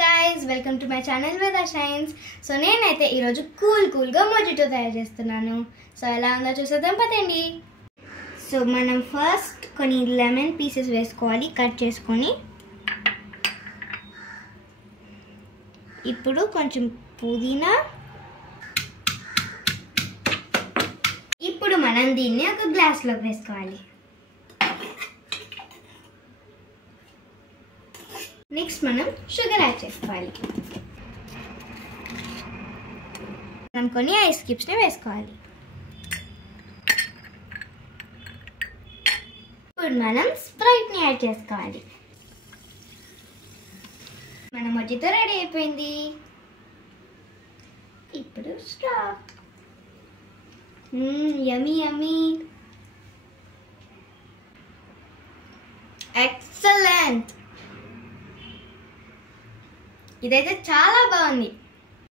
guys, welcome to my channel Veda Shines. So నేనైతే ఈ రోజు కూల్ గా మొజిటో తయారు చేస్తున్నాను. సో ఎలా ఉందో చూసేద్దాం పదండి. సో మనం ఫస్ట్ కొన్ని లెమన్ పీసెస్ వేసుకోవాలి కట్ చేసుకొని. ఇప్పుడు కొంచెం పుదీనా. ఇప్పుడు మనం దీన్ని ఒక గ్లాస్ లో వేసుకోవాలి. నెక్స్ట్ మనం షుగర్ యాడ్ చేసుకోవాలి. మనం కొన్ని ఐస్ క్యూబ్స్ని వేసుకోవాలి. ఇప్పుడు మనం స్ప్రైట్ని యాడ్ చేసుకోవాలి. మన మొజిటో రెడీ అయిపోయింది. ఇప్పుడు స్ట్రా. యమ్మీ యమ్మీ. ఎక్సలెంట్. ఇదైతే చాలా బాగుంది.